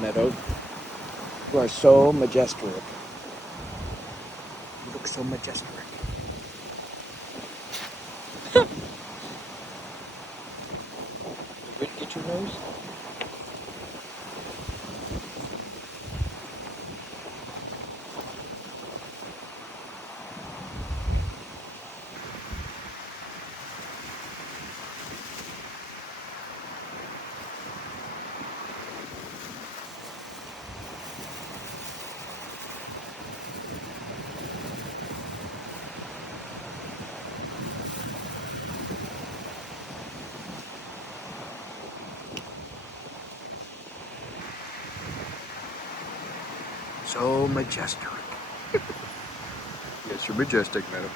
Meadow. You are so majestic. You look so majestic. You ready to get your nose? So majestic. Yes, you're majestic, Meadow.